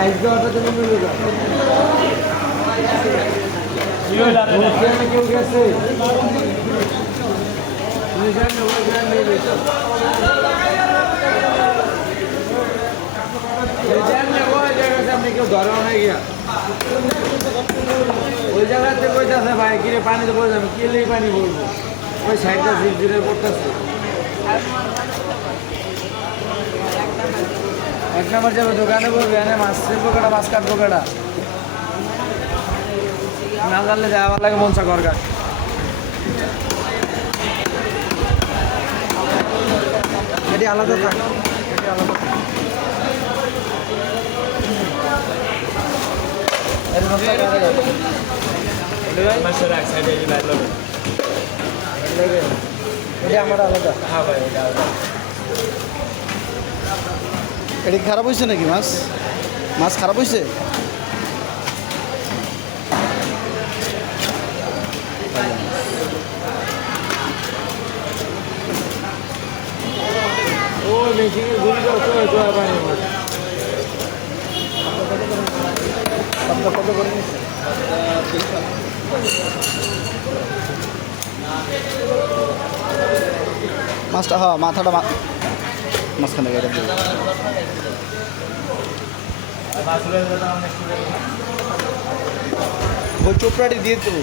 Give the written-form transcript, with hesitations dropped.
আজকে অটোতে নেমে গেল কেউ গেছে আপনি কেউ ধরে না গিয়া ওই জায়গাতে কইতাছে ভাই কিরে পানিতে পড়ে যাবে কিলেই পানি বলবো ওই সাইডটা ঝির ঝিরে পড়তেছে এক নম্বর যাবে দোকানে বলবে এনে মাছ শিল্প কাটা মাছ কাটবো কাটা না জানলে যাওয়ার লাগে মনসা করগা এটি আলাদা থাক এটি আলাদা এটা আমার আলাদা হ্যাঁ ভাই এটা আলাদা এটা খারাপ হয়েছে নাকি মাছ মাছ খারাপ হয়েছে ও মেশিনের গুলি করতে হয় পানি কত করে মাছটা হ্যাঁ মাথাটা মাঝখানে গেলে ওই চোপড়াটি দিয়ে দেবো